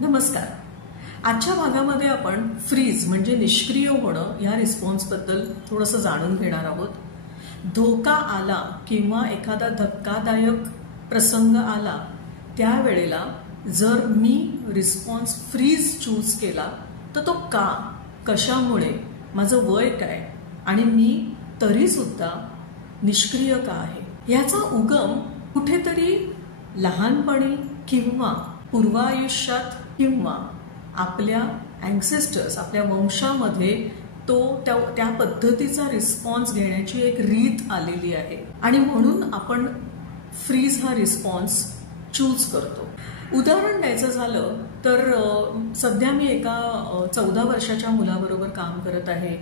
नमस्कार. आजच्या भागामध्ये आपण फ्रीज म्हणजे निष्क्रिय होणं या रिस्पॉन्सबद्दल थोडंसं जाणून घेणार आहोत. धोका आला किंवा एखादा धक्कादायक प्रसंग आला त्यावेळेला जर मी रिस्पॉन्स फ्रीज चूज केला तर तो का, कशामुळे, माझं वय काय आणि मी तरी सुद्धा निष्क्रिय का आहे याचा उगम कुठेतरी लहानपणी किंवा पूर्वायुष्यात किंवा आपल्या अँसेस्टर्स, आपल्या वंशामध्ये तो त्या पद्धतीचा रिस्पॉन्स घेण्याची एक रीत आलेली आहे आणि म्हणून आपण फ्रीज हा रिस्पॉन्स चूज करतो. उदाहरण द्यायचं झालं तर सध्या मी एका 14 वर्षाच्या मुलाबरोबर काम करत आहे,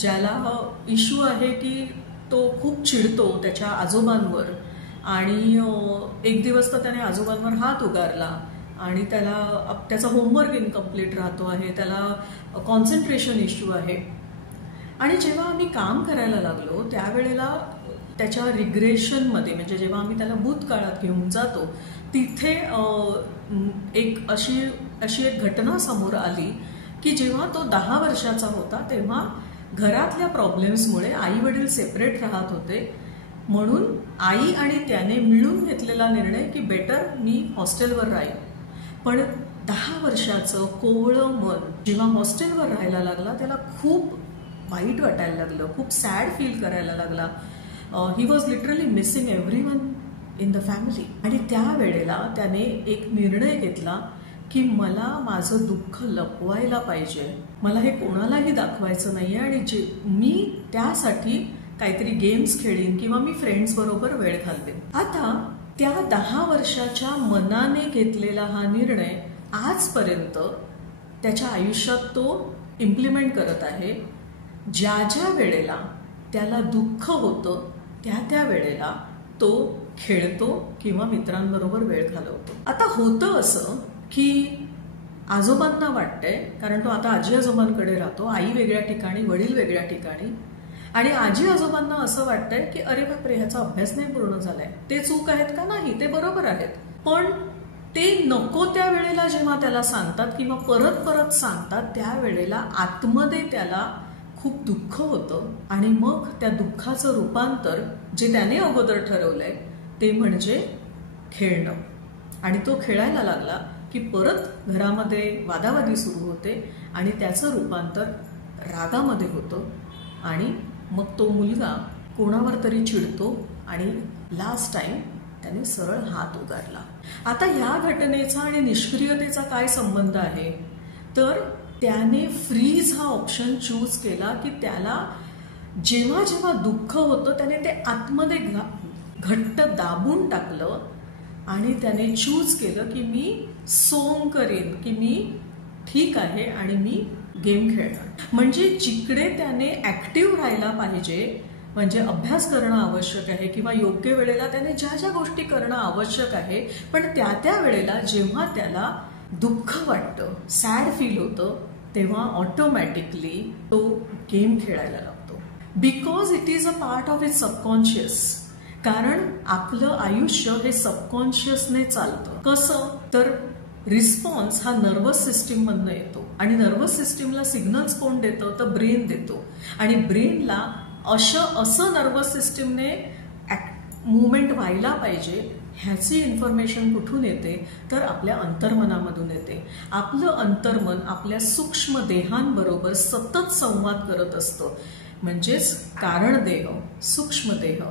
ज्याला इश्यू आहे की तो खूप चिडतो त्याच्या आजोबांवर आणि एक दिवस तर त्याने आजोबांवर हात उगारला आणि त्याचा होमवर्क इनकम्प्लीट राहतो आहे, त्याला कॉन्सन्ट्रेशन इश्यू आहे. आणि जेव्हा आम्ही काम करायला लागलो त्यावेळेला त्याच्या रिग्रेशनमध्ये, म्हणजे जेव्हा आम्ही त्याला भूतकाळात घेऊन जातो तिथे एक अशी एक घटना समोर आली की जेव्हा तो 10 वर्षाचा होता तेव्हा घरातल्या प्रॉब्लेम्समुळे आई वडील सेपरेट राहत होते, म्हणून आई आणि त्याने मिळून घेतलेला निर्णय की बेटर मी हॉस्टेलवर राहील. पण 10 वर्षाचं कोवळं मन जेव्हा हॉस्टेलवर राहायला लागला त्याला खूप वाईट वाटायला लागलं, खूप सॅड फील करायला लागला. He was literally missing everyone in the family. आणि त्यावेळेला त्याने एक निर्णय घेतला की मला माझं दुःख लपवायला पाहिजे, मला हे कोणालाही दाखवायचं नाहीये आणि मी त्यासाठी काहीतरी गेम्स खेळीन किंवा मी फ्रेंड्स बरोबर वेळ घालवेन. आता त्या 10 वर्षाच्या मनाने घेतलेला हा निर्णय आजपर्यंत त्याच्या आयुष्यात तो इम्प्लिमेंट करत आहे. ज्या वेळेला त्याला दुःख होतं त्या वेळेला तो खेळतो किंवा मित्रांबरोबर वेळ घालवतो. आता होतं असं की आजोबांना वाटतंय, कारण तो आता आजी आजोबांकडे राहतो, आई वेगळ्या ठिकाणी, वडील वेगळ्या ठिकाणी, आणि आजी आजोबांना असं वाटतंय की अरे बापरे ह्याचा अभ्यास नाही पूर्ण झालाय, ते चूक आहेत का? नाही, ते बरोबर आहेत. पण ते नको त्या वेळेला जेव्हा त्याला सांगतात किंवा परत परत सांगतात त्यावेळेला आतमध्ये त्याला खूप दुःख होतं आणि मग त्या दुःखाचं रूपांतर जे त्याने अगोदर ठरवलंय ते म्हणजे खेळणं. आणि तो खेळायला लागला की परत घरामध्ये वादावादी सुरू होते आणि त्याचं रूपांतर रागामध्ये होतं आणि मग तो मुलगा कोणावर तरी चिडतो आणि लास्ट टाइम त्याने सरळ हात उगारला. आता या घटनेचा आणि निष्क्रियतेचा काय संबंध आहे तर त्याने फ्रीज हा ऑप्शन चूज केला की त्याला जेव्हा जेव्हा दुःख होतं त्याने ते आतमध्ये घट्ट दाबून टाकलं आणि त्याने चूज केलं की मी सोंग करेन, की मी ठीक आहे आणि मी गेम खेळणार. म्हणजे जिकडे त्याने ऍक्टिव्ह राहायला पाहिजे, म्हणजे अभ्यास करणं आवश्यक आहे किंवा योग्य वेळेला त्याने ज्या गोष्टी करणं आवश्यक आहे, पण त्या वेळेला जेव्हा त्याला दुःख वाटतं, सॅड फील होतं, तेव्हा ऑटोमॅटिकली तो गेम खेळायला लागतो. Because it is a part of its subconscious. कारण आपलं आयुष्य हे सबकॉन्शियसने चालतं. कसं तर रिस्पॉन्स हा नर्वस सिस्टीम मधनं येतो आणि नर्वस सिस्टीमला सिग्नल्स कोण देतं तर ब्रेन देतो. आणि ब्रेनला असं नर्वस सिस्टीमने मुवमेंट व्हायला पाहिजे ह्याची इन्फॉर्मेशन कुठून येते तर आपल्या अंतर्मनामधून येते. आपलं अंतर्मन आपल्या सूक्ष्म देहांबरोबर सतत संवाद करत असतं. म्हणजेच कारणदेह, सूक्ष्मदेह,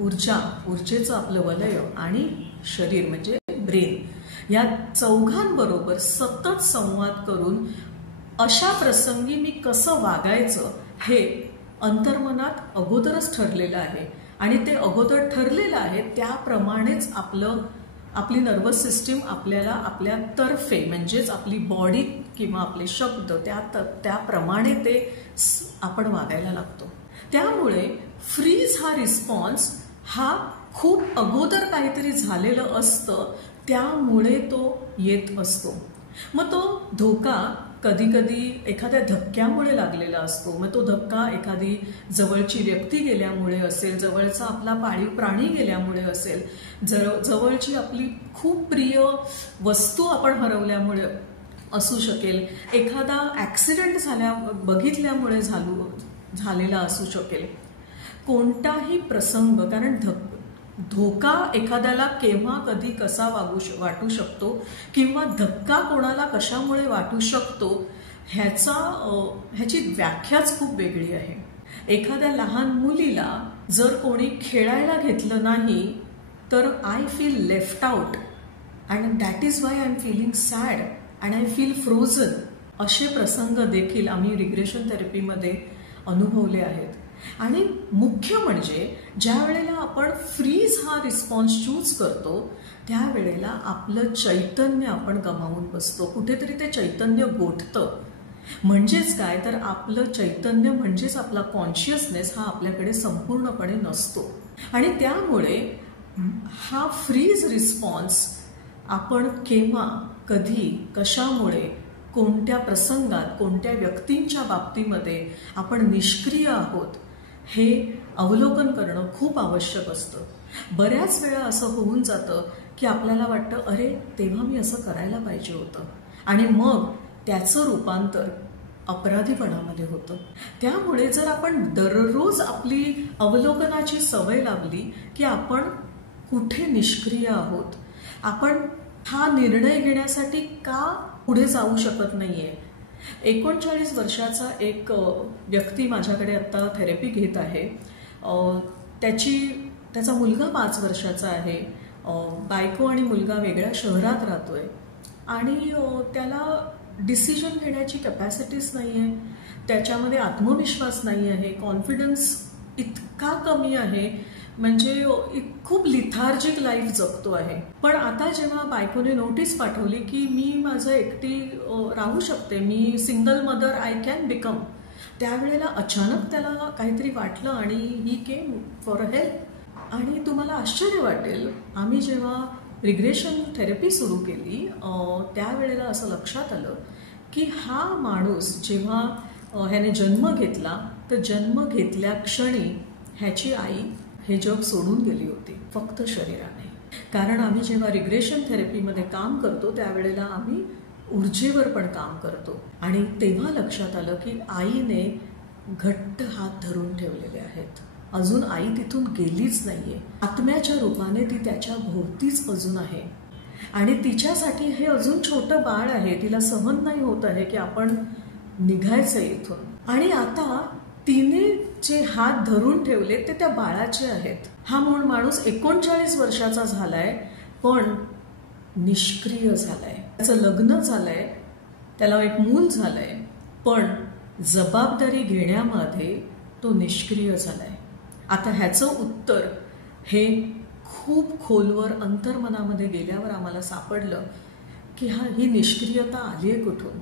ऊर्जेचं आपलं वलय आणि शरीर म्हणजे ब्रेन, या चौघांबरोबर सतत संवाद करून अशा प्रसंगी मी कसं वागायचं हे अंतर्मनात अगोदरच ठरलेलं आहे आणि ते अगोदर ठरलेलं आहे त्याप्रमाणेच आपली नर्वस सिस्टीम आपल्याला आपल्या तर्फे, म्हणजेच आपली बॉडी किंवा आपले शब्द त्याप्रमाणे ते आपण वागायला लागतो. त्यामुळे फ्रीज हा रिस्पॉन्स हा खूप अगोदर काहीतरी झालेलं असतं, त्यामुळे तो येत असतो. मग तो धोका कधी कधी एखाद्या धक्क्यामुळे लागलेला असतो. मग तो धक्का एखादी जवळची व्यक्ती गेल्यामुळे असेल, जवळचा आपला पाळीव प्राणी गेल्यामुळे असेल, जवळची आपली खूप प्रिय वस्तू आपण हरवल्यामुळे असू शकेल, एखादा ऍक्सिडेंट बघितल्यामुळे झालेला असू शकेल, कोणताही प्रसंग. कारण धोका एखाद्याला केव्हा कधी कसा वाटू शकतो किंवा धक्का कोणाला कशामुळे वाटू शकतो ह्याची व्याख्याच खूप वेगळी आहे. एखाद्या लहान मुलीला जर कोणी खेळायला घेतलं नाही तर I feel left out and that is why I am feeling sad and I feel frozen. असे प्रसंग देखील आम्ही रिग्रेशन थेरपीमध्ये अनुभवले आहेत. आणि मुख्य म्हणजे ज्या वेळेला आपण फ्रीज हा रिस्पॉन्स चूज करतो त्यावेळेला आपलं चैतन्य आपण गमावून बसतो. कुठेतरी ते चैतन्य गोठतं. म्हणजेच काय तर आपलं चैतन्य म्हणजेच आपला कॉन्शियसनेस हा आपल्याकडे संपूर्णपणे नसतो. आणि त्यामुळे हा फ्रीज रिस्पॉन्स आपण केव्हा कधी कशामुळे कोणत्या प्रसंगात कोणत्या व्यक्तींच्या बाबतीमध्ये आपण निष्क्रिय आहोत हे अवलोकन करणं खूप आवश्यक असतं. बऱ्याच वेळा असं होऊन जातं की आपल्याला वाटतं अरे तेव्हा मी असं करायला पाहिजे होतं आणि मग त्याचं रूपांतर अपराधीपणामध्ये होतं. त्यामुळे जर आपण दररोज आपली अवलोकनाची सवय लावली की आपण कुठे निष्क्रिय आहोत, आपण हा निर्णय घेण्यासाठी का पुढे जाऊ शकत नाहीये. 39 वर्षाचा एक व्यक्ती माझ्याकडे आता थेरपी घेत आहे. त्याचा मुलगा 5 वर्षाचा आहे. बायको आणि मुलगा वेगळ्या शहरात राहतोय आणि त्याला डिसिजन घेण्याची कॅपॅसिटीच नाहीये, त्याच्यामध्ये आत्मविश्वास नाही आहे, कॉन्फिडन्स इतका कमी आहे, म्हणजे खूप लिथार्जिक लाईफ जगतो आहे. पण आता जेव्हा बायकोने नोटीस पाठवली की मी माझं एकटी राहू शकते, मी single mother I can become, त्यावेळेला अचानक त्याला काहीतरी वाटलं आणि ही केम फॉर हेल्प. आणि तुम्हाला आश्चर्य वाटेल, आम्ही जेव्हा रिग्रेशन थेरपी सुरू केली त्यावेळेला असं लक्षात आलं की हा माणूस जेव्हा ह्याने जन्म घेतला तर जन्म घेतल्या क्षणी ह्याची आई हे जग सोडून गेली होती, फक्त शरीराने. कारण आम्ही जेव्हा रिग्रेशन थेरपीमध्ये काम करतो त्यावेळेला आम्ही ऊर्जेवर पण काम करतो आणि तेव्हा लक्षात आलं की आईने घट्ट हात धरून ठेवलेले आहेत. अजून आई तिथून गेलीच नाहीये. आत्म्याच्या रूपाने ती त्याच्या भोवतीच अजून आहे आणि तिच्यासाठी हे अजून छोटं बाळ आहे. तिला सहन नाही होत आहे की आपण निघायचं इथून. आणि आता तिने जे हात धरून ठेवले ते त्या बाळाचे आहेत. हा माणूस 39 वर्षाचा झालाय पण निष्क्रिय झालाय. त्याचं लग्न झालंय, त्याला एक मूल झालंय, पण जबाबदारी घेण्यामध्ये तो निष्क्रिय झालाय. आता ह्याचं उत्तर हे खूप खोलवर अंतर्मनामध्ये गेल्यावर आम्हाला सापडलं की ही निष्क्रियता आली आहे कुठून.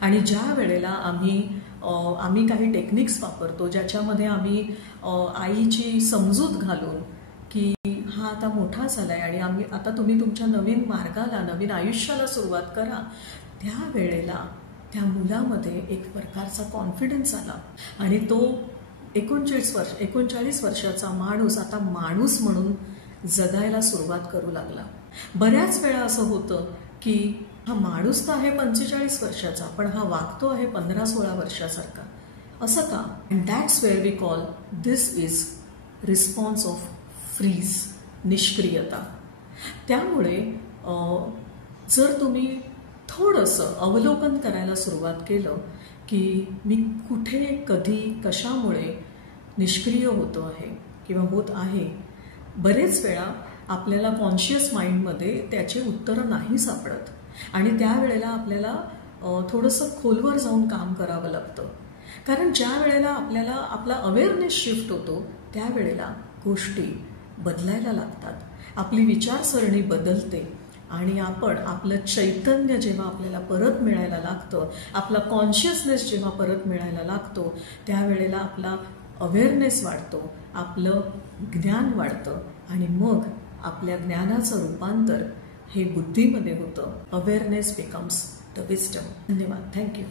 आणि ज्या वेळेला आम्ही काही टेक्निक्स वापरतो ज्याच्यामध्ये आम्ही आईची समजूत घालून की हा आता मोठा झालाय आणि आता तुम्ही तुमच्या नवीन मार्गाला, नवीन आयुष्याला सुरुवात करा, त्यावेळेला त्या मुलामध्ये एक प्रकारचा कॉन्फिडन्स आला आणि तो 39 वर्षाचा माणूस आता माणूस म्हणून जगायला सुरुवात करू लागला. बऱ्याच वेळा असं होतं की हा माणूस तर आहे 45 वर्षाचा पण हा वागतो आहे 15-16 वर्षासारखा. असं का? And that's where we call this is response of freeze, निष्क्रियता. त्यामुळे जर तुम्ही थोडंसं अवलोकन करायला सुरुवात केलं की मी कुठे, कधी, कशामुळे निष्क्रिय होतो आहे किंवा होत आहे, बरेच वेळा आपल्याला कॉन्शियस माइंडमध्ये त्याचे उत्तरं नाही सापडत आणि त्यावेळेला आपल्याला थोडंसं खोलवर जाऊन काम करावं लागतं. कारण ज्या वेळेला आपल्याला आपला अवेअरनेस शिफ्ट होतो त्यावेळेला गोष्टी बदलायला लागतात, आपली विचारसरणी बदलते आणि आपण आपलं चैतन्य जेव्हा आपल्याला परत मिळायला लागतं, आपला कॉन्शियसनेस जेव्हा परत मिळायला लागतो त्यावेळेला आपला अवेअरनेस वाढतो, आपलं ज्ञान वाढतं आणि मग आपल्या ज्ञानाचं रूपांतर हे बुद्धीमध्ये होतं. Awareness becomes the wisdom. धन्यवाद. थँक्यू.